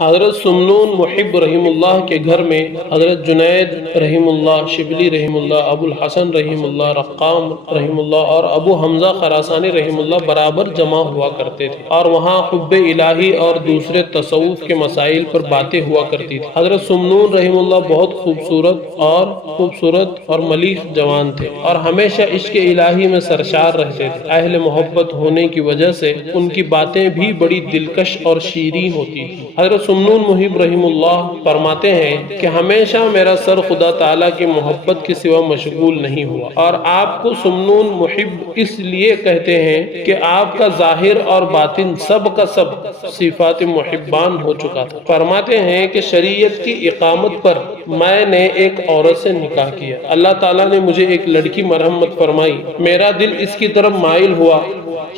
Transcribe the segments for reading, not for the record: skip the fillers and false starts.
حضرت سمنون محب رحم اللہ کے گھر میں حضرت جنید رحم اللہ، شبلی رحم اللہ، ابو الحسن رحم اللہ، رقام رحم اللہ اور ابو حمزہ خراسانی رحم اللہ برابر جمع ہوا کرتے تھے، اور وہاں حب الہی اور دوسرے تصوف کے مسائل پر باتیں ہوا کرتی تھی۔ حضرت سمنون رحم اللہ بہت خوبصورت اور ملیح جوان تھے، اور ہمیشہ عشق الہی میں سرشار رہتے تھے۔ اہل محبت ہونے کی وجہ سے ان کی باتیں بھی بڑی دلکش اور شیریں ہوتی تھیں۔ حضرت سمنون محب رحم اللہ فرماتے ہیں کہ ہمیشہ میرا سر خدا تعالیٰ کی محبت کے سوا مشغول نہیں ہوا، اور آپ کو سمنون محب اس لیے کہتے ہیں کہ آپ کا ظاہر اور باطن سب کا سب صفات محبان ہو چکا تھا۔ فرماتے ہیں کہ شریعت کی اقامت پر میں نے ایک عورت سے نکاح کیا، اللہ تعالیٰ نے مجھے ایک لڑکی مرحمت فرمائی، میرا دل اس کی طرف مائل ہوا،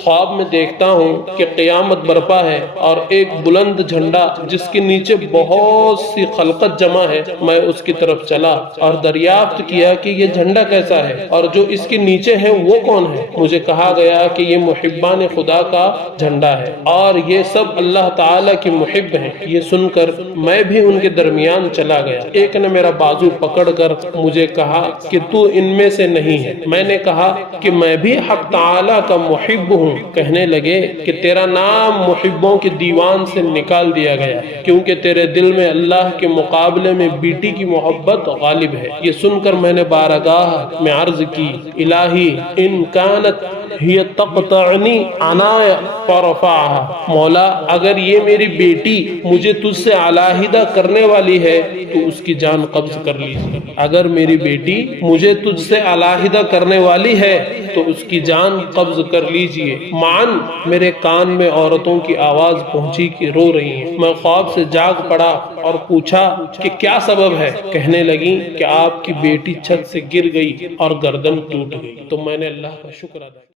خواب میں دیکھتا ہوں کہ قیامت برپا ہے اور ایک بلند جھنڈا جس کے نیچے بہت سی خلقت جمع ہے، میں اس کی طرف چلا اور دریافت کیا کہ یہ جھنڈا کیسا ہے اور جو اس کے نیچے ہے وہ کون ہے۔ مجھے کہا گیا کہ یہ محبان خدا کا جھنڈا ہے اور یہ سب اللہ تعالیٰ کی محب ہیں۔ یہ سن کر میں بھی ان کے درمیان چلا گیا۔ ایک نے میرا بازو پکڑ کر مجھے کہا کہ تو ان میں سے نہیں ہے۔ میں نے کہا کہ میں بھی حق تعالیٰ کا محب ہوں۔ کہنے لگے کہ تیرا نام محبوں کے دیوان سے نکال دیا گیا ہے، کیونکہ تیرے دل میں اللہ کے مقابلے میں بیٹی کی محبت غالب ہے۔ یہ سن کر میں نے بارگاہ میں عرض کی، الہی ان کانت ہی تقطعنی عنایا فرفعها، مولا اگر یہ میری بیٹی مجھے تجھ سے علیحدہ کرنے والی ہے تو اس کی جان قبض کر لیجیے۔ اگر میری بیٹی مجھے تجھ سے علیحدہ کرنے والی ہے تو اس کی جان قبض کر لیجئے۔ معاً میرے کان میں عورتوں کی آواز پہنچی کہ رو رہی ہیں۔ میں خواب سے جاگ پڑا اور پوچھا کہ کیا سبب ہے؟ کہنے لگیں کہ آپ کی بیٹی چھت سے گر گئی اور گردن ٹوٹ گئی۔ تو میں نے اللہ کا شکر ادا کیا۔